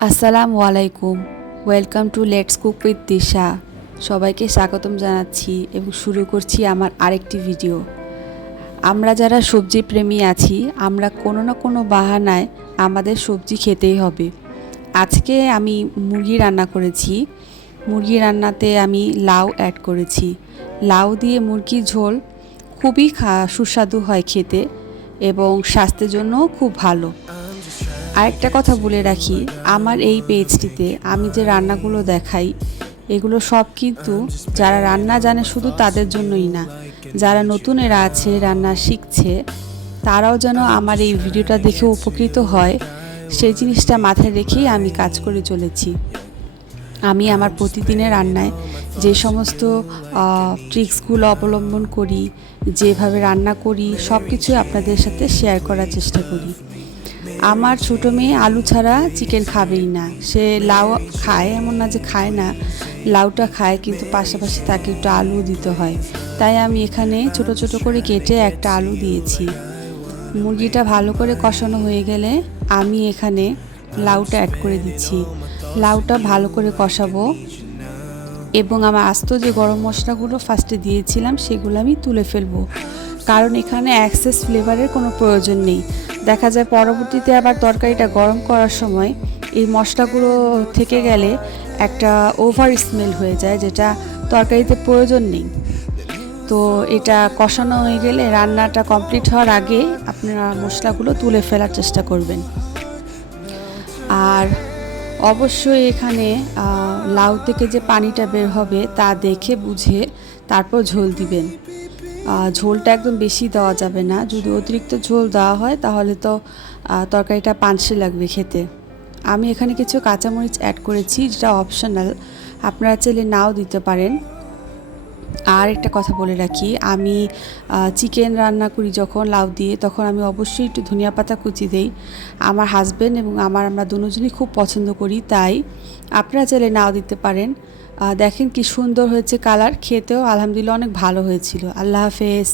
আসসালামু আলাইকুম। Welcome to let's cook with Disha সবাইকে স্বাগতম জানাচ্ছি এবং শুরু করছি আমার আরেকটি ভিডিও আমরা যারা সবজি প্রেমী আছি, আমরা কোনো না কোনো বাহানায় আমাদের সবজি খেতেই হবে। আজকে আমি মুরগি রান্না করেছি। মুরগি রান্নাতে আমি লাউ অ্যাড করেছি। লাউ দিয়ে মুরগির ঝোল খুবই সুস্বাদু হয় খেতে এবং স্বাস্থ্যের জন্যও খুব ভালো। আরেকটা কথা বলে রাখি, আমার এই পেজটিতে আমি যে রান্নাগুলো দেখাই, এগুলো সব কিন্তু যারা রান্না জানে শুধু তাদের জন্যই না, যারা নতুনেরা আছে, রান্না শিখছে, তারাও যেন আমার এই ভিডিওটা দেখে উপকৃত হয়, সেই জিনিসটা মাথায় রেখেই আমি কাজ করে চলেছি। আমি আমার প্রতিদিনের রান্নায় যে সমস্ত ট্রিক্সগুলো অবলম্বন করি, যেভাবে রান্না করি সব কিছুই আপনাদের সাথে শেয়ার করার চেষ্টা করি। আমার ছোটো মেয়ে আলু ছাড়া চিকেন খাবেই না। সে লাউ খায়, এমন না যে খায় না। লাউটা খায়, কিন্তু পাশাপাশি তাকে একটু আলু দিতে হয়। তাই আমি এখানে ছোট ছোট করে কেটে একটা আলু দিয়েছি। মুরগিটা ভালো করে কষানো হয়ে গেলে আমি এখানে লাউটা অ্যাড করে দিচ্ছি। লাউটা ভালো করে কষাবো। এবং আমার আস্ত যে গরম মশলাগুলো ফার্স্টে দিয়েছিলাম, সেগুলো আমি তুলে ফেলব। কারণ এখানে অ্যাক্সেস ফ্লেভারের কোনো প্রয়োজন নেই। দেখা যায় পরবর্তীতে আবার তরকারিটা গরম করার সময় এই মশলাগুলো থেকে গেলে একটা ওভার স্মেল হয়ে যায় যেটা তরকারিতে প্রয়োজন নেই। তো এটা কষানো হয়ে গেলে রান্নাটা কমপ্লিট হওয়ার আগে আপনারা মশলাগুলো তুলে ফেলার চেষ্টা করবেন। আর অবশ্যই এখানে লাউ থেকে যে পানিটা বের হবে তা দেখে বুঝে তারপর ঝোল দিবেন। ঝোলটা একদম বেশি দেওয়া যাবে না। যদি অতিরিক্ত ঝোল দেওয়া হয়, তাহলে তো তরকারিটা পানসে লাগবে খেতে। আমি এখানে কিছু কাঁচামরিচ অ্যাড করেছি, যেটা অপশনাল আপনারা চাইলে নাও দিতে পারেন। আর একটা কথা বলে রাখি, আমি চিকেন রান্না করি যখন লাউ দিয়ে, তখন আমি অবশ্যই একটু ধনিয়া পাতা কুচি দেই। আমার হাজব্যান্ড এবং আমার, আমরা দুজনই খুব পছন্দ করি, তাই আপনারা চাইলে নাও দিতে পারেন। দেখেন কি সুন্দর হয়েছে কালার খেতেও আলহামদুলিল্লাহ অনেক ভালো হয়েছিল। আল্লাহ হাফেজ।